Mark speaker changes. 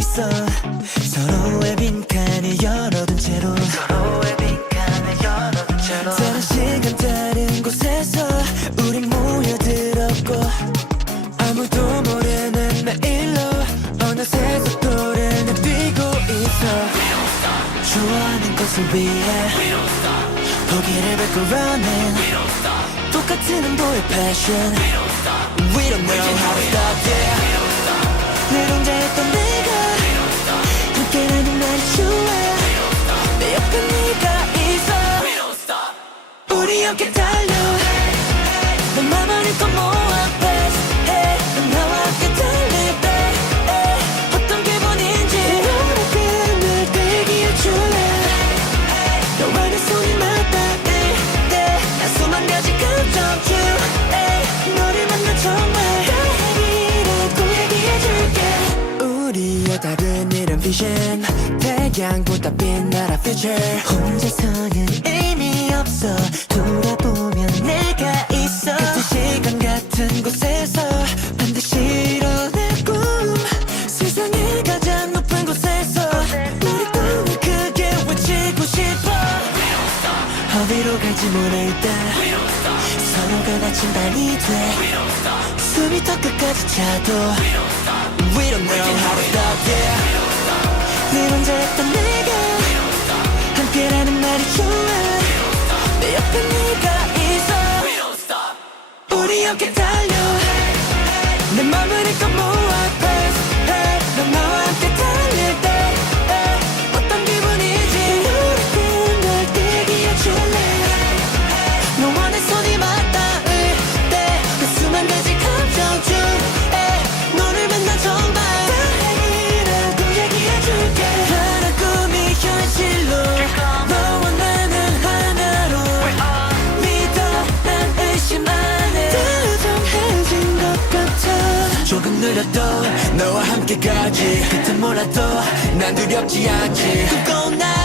Speaker 1: 있어. 서로의 빈칸을 열어둔 채로. 서로의 빈칸을 열어둔 채로. 다른 시간 다른 곳에서 우리 모여들었고 아무도 모르는 내일로 어느새 속도를 내뛰고 있어. 좋아하는 것을 위해 포기를 밟고 running. 똑같은 온도의 passion. We don't know how 태양보다 빛나라 future. 혼자서는 의미 없어. 돌아보면 내가 있어. 같은 시간 같은 곳에서 반드시 이뤄낼 꿈. 세상의 가장 높은 곳에서 우리 꿈을 크게 외치고 싶어. 어디로 갈지 모를 때 서로가 다친 밤이 돼. 숨이 더 끝까지 차도 We don't know how to stop yeah 늘 혼자였던 내가 함께라는 말이 좋아 내 옆에 네가 있어. 우리 함께 달려. 내 맘을 잊고 함께까지 끝은 몰라도 난 두렵지 않지. 두꺼운 날